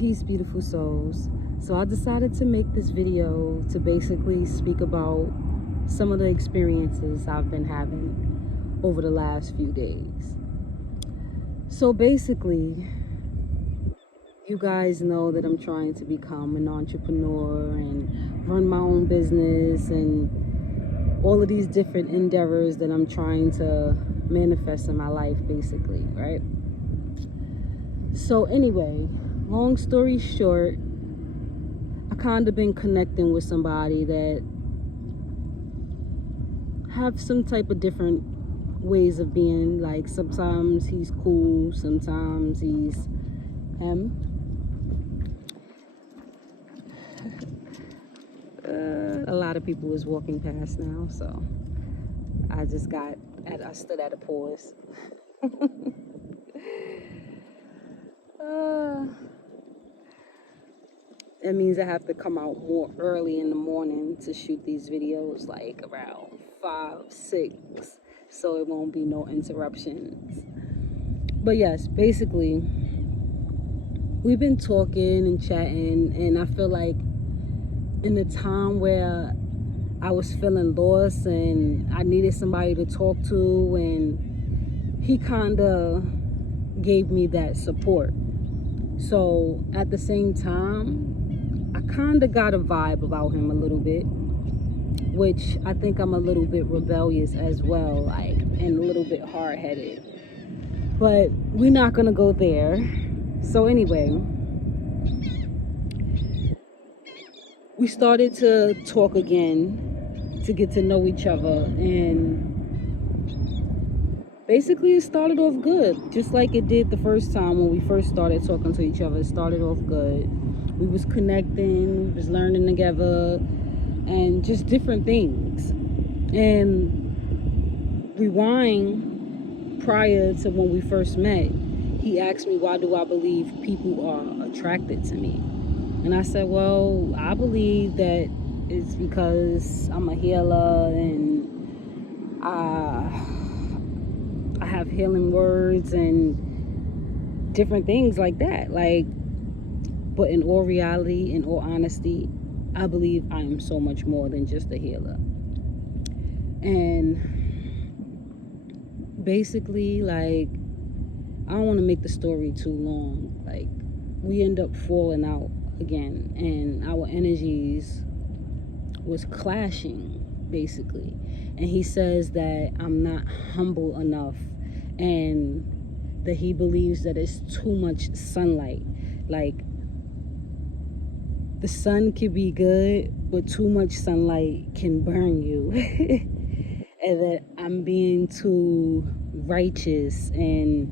Peace, beautiful souls. So I decided to make this video to basically speak about some of the experiences I've been having over the last few days. So basically, you guys know that I'm trying to become an entrepreneur and run my own business and all of these different endeavors that I'm trying to manifest in my life, basically, right? So anyway, long story short, I kind of been connecting with somebody that have some type of different ways of being. Like sometimes he's cool, sometimes he's him. A lot of people is walking past now, so I stood at a pause. That means I have to come out more early in the morning to shoot these videos, like around 5, 6, so it won't be no interruptions. But yes, basically, we've been talking and chatting, and I feel like in the time where I was feeling lost and I needed somebody to talk to, and he kind of gave me that support. So at the same time, I kind of got a vibe about him a little bit, which I think I'm a little bit rebellious as well, like, and a little bit hard-headed. But we're not gonna go there. So anyway, we started to talk again to get to know each other, and basically it started off good, just like it did the first time when we first started talking to each other. It started off good. We was connecting, we was learning together, and just different things. And rewind prior to when we first met, he asked me, why do I believe people are attracted to me? And I said, well, I believe that it's because I'm a healer, and I have healing words and different things like that. But in all reality, in all honesty, I believe I am so much more than just a healer. And basically, I don't want to make the story too long. We end up falling out again, and our energies was clashing, basically. And he says that I'm not humble enough, and that he believes that it's too much sunlight. The sun can be good, but too much sunlight can burn you. And that I'm being too righteous, and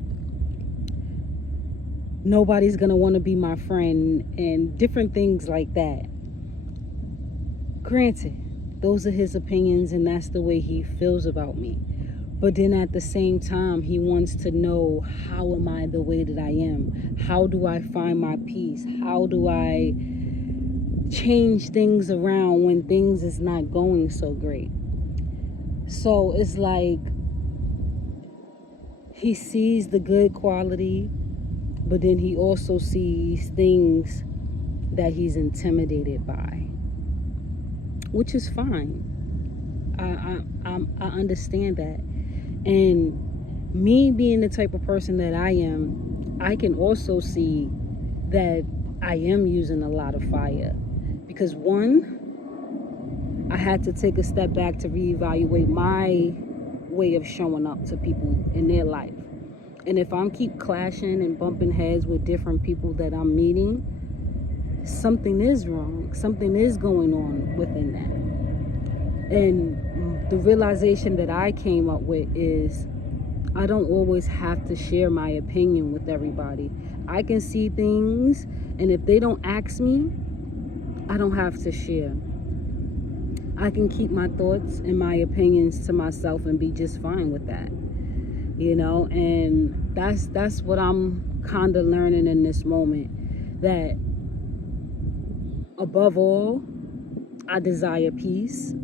nobody's gonna want to be my friend, and different things like that. Granted, those are his opinions, and that's the way he feels about me. But then at the same time, he wants to know, how am I the way that I am? How do I find my peace? How do I change things around when things is not going so great? So it's like he sees the good quality, but then he also sees things that he's intimidated by, which is fine. I understand that. And me being the type of person that I am, I can also see that I am using a lot of fire. Because one, I had to take a step back to reevaluate my way of showing up to people in their life. And if I'm keep clashing and bumping heads with different people that I'm meeting, something is wrong. Something is going on within that. And the realization that I came up with is, I don't always have to share my opinion with everybody. I can see things, and if they don't ask me, I don't have to share. I can keep my thoughts and my opinions to myself and be just fine with that. And that's what I'm kind of learning in this moment, that above all, I desire peace.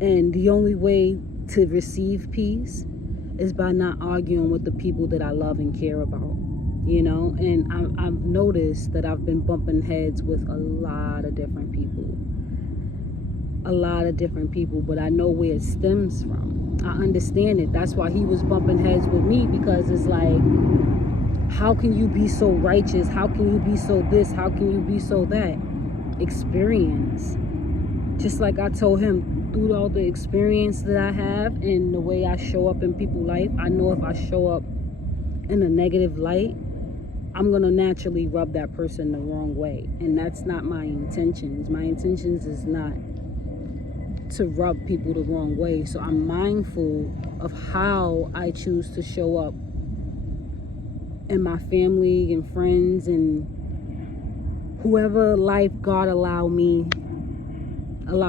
And the only way to receive peace is by not arguing with the people that I love and care about. you know. And I've noticed that I've been bumping heads with a lot of different people. But I know where it stems from. I understand it. That's why he was bumping heads with me, because it's like, how can you be so righteous? How can you be so this? How can you be so that? Experience. Just like I told him, through all the experience that I have and the way I show up in people's life, I know if I show up in a negative light, I'm going to naturally rub that person the wrong way. And that's not my intentions. My intentions is not to rub people the wrong way. So I'm mindful of how I choose to show up in my family and friends and whoever life God allow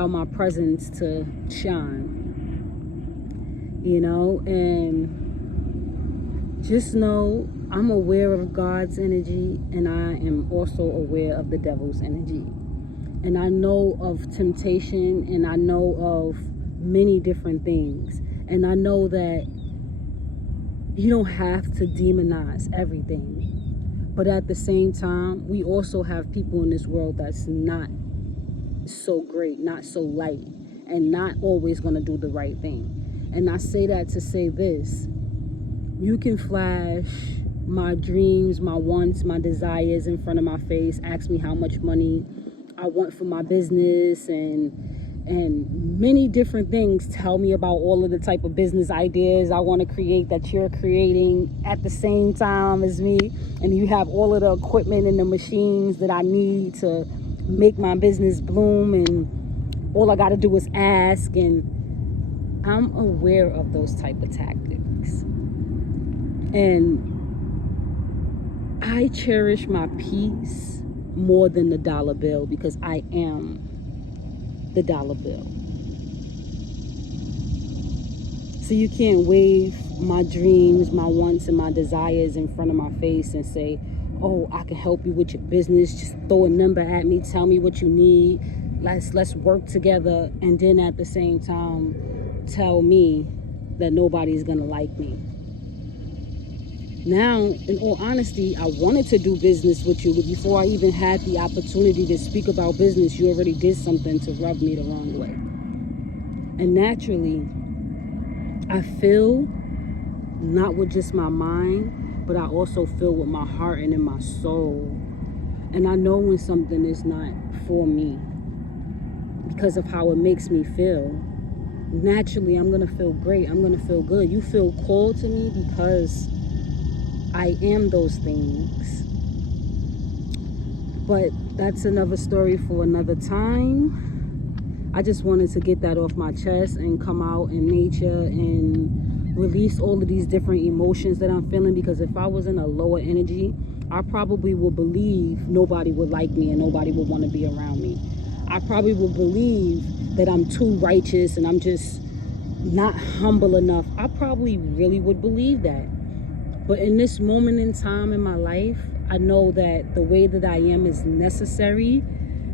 my presence to shine, you know. And just know I'm aware of God's energy, and I am also aware of the devil's energy. And I know of temptation, and I know of many different things. And I know that you don't have to demonize everything. But at the same time, we also have people in this world that's not so great, not so light, and not always going to do the right thing. And I say that to say this: you can flash my dreams, my wants, my desires in front of my face, ask me how much money I want for my business, and many different things. Tell me about all of the type of business ideas I want to create that you're creating at the same time as me, and you have all of the equipment and the machines that I need to make my business bloom, and all I got to do is ask. And I'm aware of those type of tactics, and I cherish my peace more than the dollar bill, because I am the dollar bill. So you can't wave my dreams, my wants, and my desires in front of my face and say, oh, I can help you with your business. Just throw a number at me, tell me what you need. Let's work together, and then at the same time tell me that nobody's gonna like me. Now, in all honesty, I wanted to do business with you, but before I even had the opportunity to speak about business, you already did something to rub me the wrong way. And naturally, I feel not with just my mind, but I also feel with my heart and in my soul. And I know when something is not for me because of how it makes me feel. Naturally, I'm going to feel great. I'm going to feel good. You feel called to me because I am those things. But that's another story for another time. I just wanted to get that off my chest and come out in nature and release all of these different emotions that I'm feeling, because if I was in a lower energy, I probably would believe nobody would like me and nobody would want to be around me. I probably would believe that I'm too righteous and I'm just not humble enough. I probably really would believe that. But in this moment in time in my life, I know that the way that I am is necessary,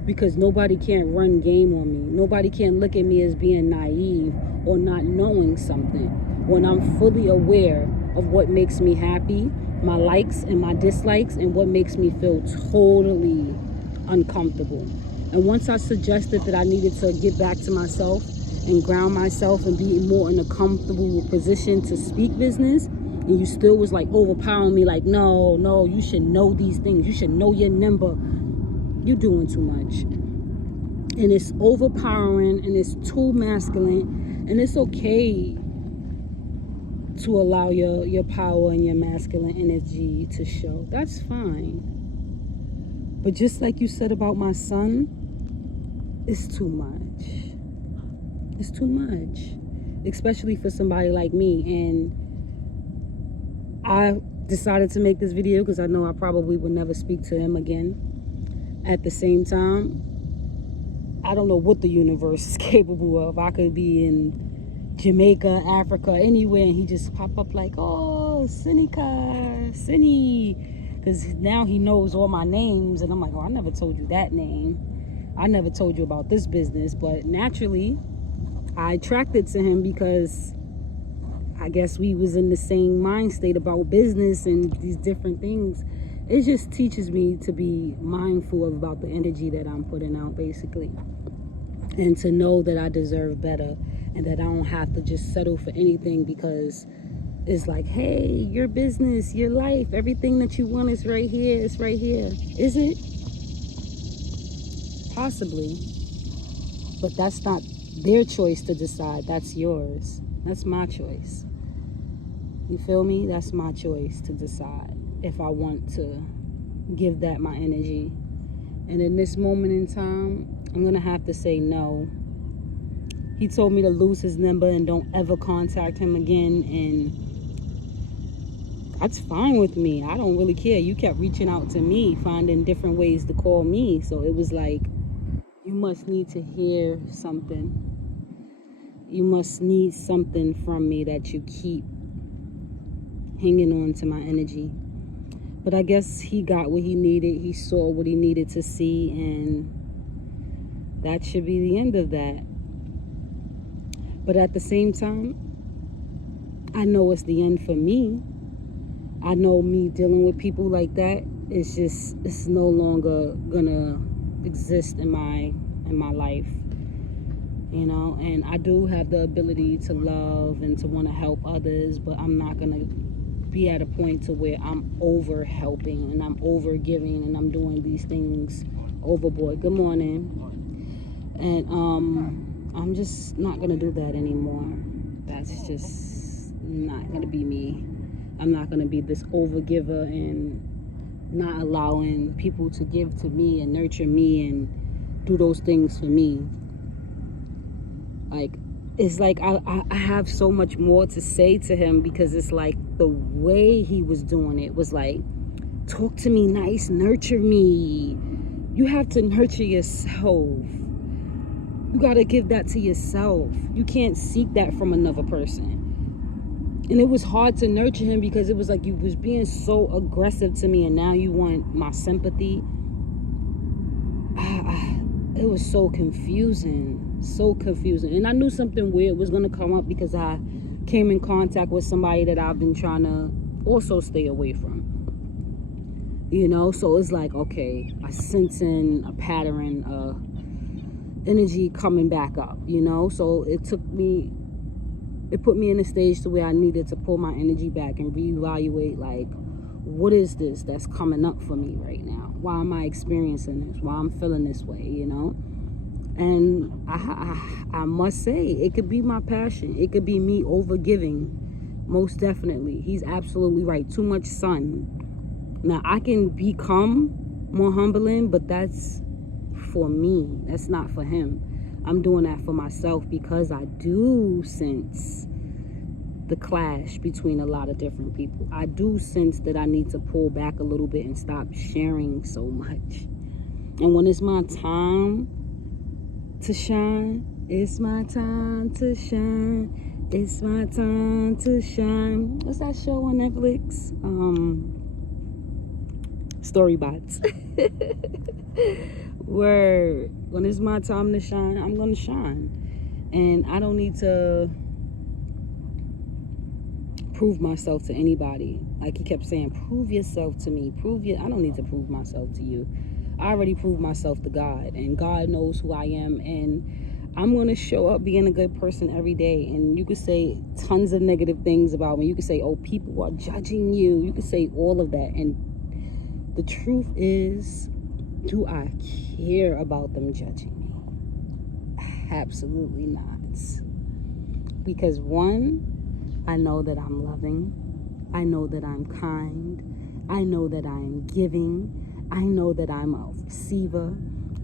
because nobody can run game on me. Nobody can look at me as being naive or not knowing something, when I'm fully aware of what makes me happy, my likes and my dislikes, and what makes me feel totally uncomfortable. And once I suggested that I needed to get back to myself and ground myself and be more in a comfortable position to speak business, and you still was like overpowering me, like, no, you should know these things. You should know your number. You're doing too much. And it's overpowering, and it's too masculine. And it's okay to allow your power and your masculine energy to show. That's fine. But just like you said about my son, it's too much. It's too much. Especially for somebody like me. And I decided to make this video because I know I probably would never speak to him again. At the same time, I don't know what the universe is capable of. I could be in Jamaica, Africa, anywhere, and he just pop up like, oh, Cindy, because now he knows all my names, and I'm like, oh, I never told you that name. I never told you about this business. But naturally, I attracted to him because I guess we was in the same mind state about business and these different things. It just teaches me to be mindful about the energy that I'm putting out, basically. And to know that I deserve better and that I don't have to just settle for anything because it's like, hey, your business, your life, everything that you want is right here. It's right here. Is it? Possibly. But that's not their choice to decide. That's yours. That's my choice. You feel me? That's my choice to decide if I want to give that my energy. And in this moment in time, I'm going to have to say no. He told me to lose his number and don't ever contact him again. And that's fine with me. I don't really care. You kept reaching out to me, finding different ways to call me. So it was like, you must need to hear something. You must need something from me that you keep hanging on to my energy. But I guess he got what he needed. He saw what he needed to see. And that should be the end of that. But at the same time, I know it's the end for me. I know me dealing with people like that, it's no longer gonna exist in my life, you know. And I do have the ability to love and to want to help others, but I'm not gonna be at a point to where I'm over helping and I'm over giving and I'm doing these things overboard. Good morning. And I'm just not gonna do that anymore. That's just not gonna be me. I'm not gonna be this overgiver and not allowing people to give to me and nurture me and do those things for me. Like, it's like I have so much more to say to him, because it's like the way he was doing it was like, talk to me nice, nurture me. You have to nurture yourself. You got to give that to yourself. You can't seek that from another person. And it was hard to nurture him because it was like you was being so aggressive to me, and now you want my sympathy. It was so confusing. So confusing. And I knew something weird was going to come up because I came in contact with somebody that I've been trying to also stay away from. You know, so it's like, okay, I sense in a pattern, energy coming back up, you know. So it put me in a stage to where I needed to pull my energy back and reevaluate, like, what is this that's coming up for me right now? Why am I experiencing this? Why I'm feeling this way, you know? And I must say, it could be my passion. It could be me over giving. Most definitely. He's absolutely right. Too much sun. Now, I can become more humbling, but that's for me. That's not for him. I'm doing that for myself because I do sense the clash between a lot of different people. I do sense that I need to pull back a little bit and stop sharing so much. And when it's my time to shine, it's my time to shine. It's my time to shine. What's that show on Netflix? Storybots. Word. When it's my time to shine, I'm gonna shine. And I don't need to prove myself to anybody. Like he kept saying, prove yourself to me. I don't need to prove myself to you. I already proved myself to God, and God knows who I am, and I'm going to show up being a good person every day. And you could say tons of negative things about me. You could say, oh, people are judging you. You could say all of that. And the truth is, do I care about them judging me? Absolutely not. Because one, I know that I'm loving. I know that I'm kind. I know that I am giving. I know that I'm a receiver.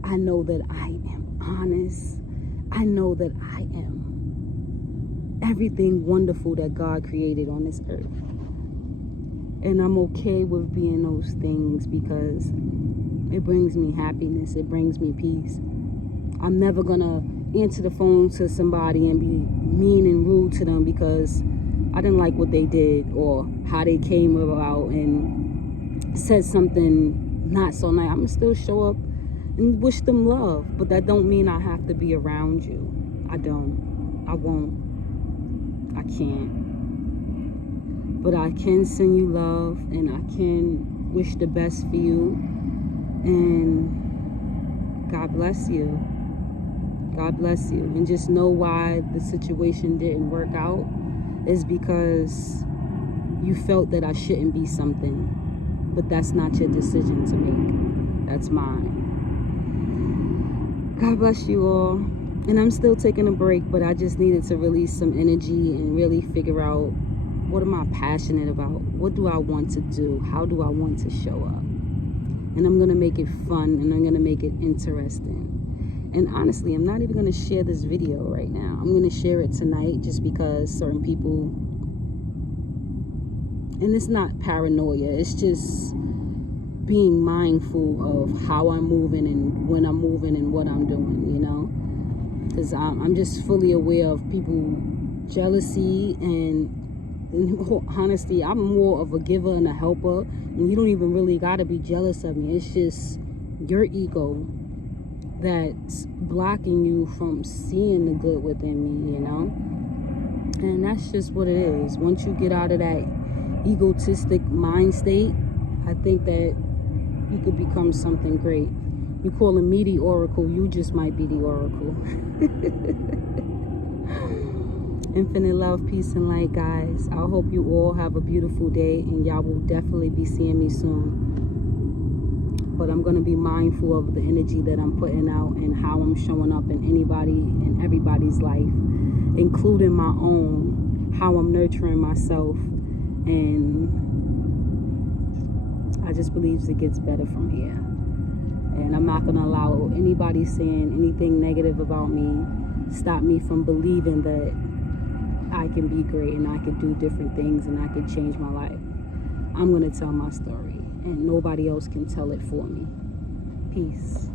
I know that I am honest. I know that I am everything wonderful that God created on this earth. And I'm okay with being those things because it brings me happiness. It brings me peace. I'm never going to answer the phone to somebody and be mean and rude to them because I didn't like what they did or how they came about and said something not so nice. I'm going to still show up and wish them love. But that don't mean I have to be around you. I don't. I won't. I can't. but I can send you love, and I can wish the best for you. And God bless you. God bless you. And just know why the situation didn't work out is because you felt that I shouldn't be something. But that's not your decision to make. That's mine. God bless you all. And I'm still taking a break, but I just needed to release some energy and really figure out, what am I passionate about? What do I want to do? How do I want to show up? And I'm going to make it fun, and I'm going to make it interesting. And honestly, I'm not even going to share this video right now. I'm going to share it tonight just because certain people, and it's not paranoia, it's just being mindful of how I'm moving and when I'm moving and what I'm doing, you know? Because I'm just fully aware of people jealousy, and in honesty, I'm more of a giver and a helper, and you don't even really got to be jealous of me. It's just your ego that's blocking you from seeing the good within me, you know? And that's just what it is. Once you get out of that egotistic mind state, I think that you could become something great. You calling me the oracle, you just might be the oracle. Infinite love, peace, and light, guys. I hope you all have a beautiful day, and y'all will definitely be seeing me soon. But I'm going to be mindful of the energy that I'm putting out and how I'm showing up in anybody and everybody's life, including my own, how I'm nurturing myself. And I just believe it gets better from here. And I'm not going to allow anybody saying anything negative about me stop me from believing that I can be great and I can do different things and I can change my life. I'm going to tell my story, and nobody else can tell it for me. Peace.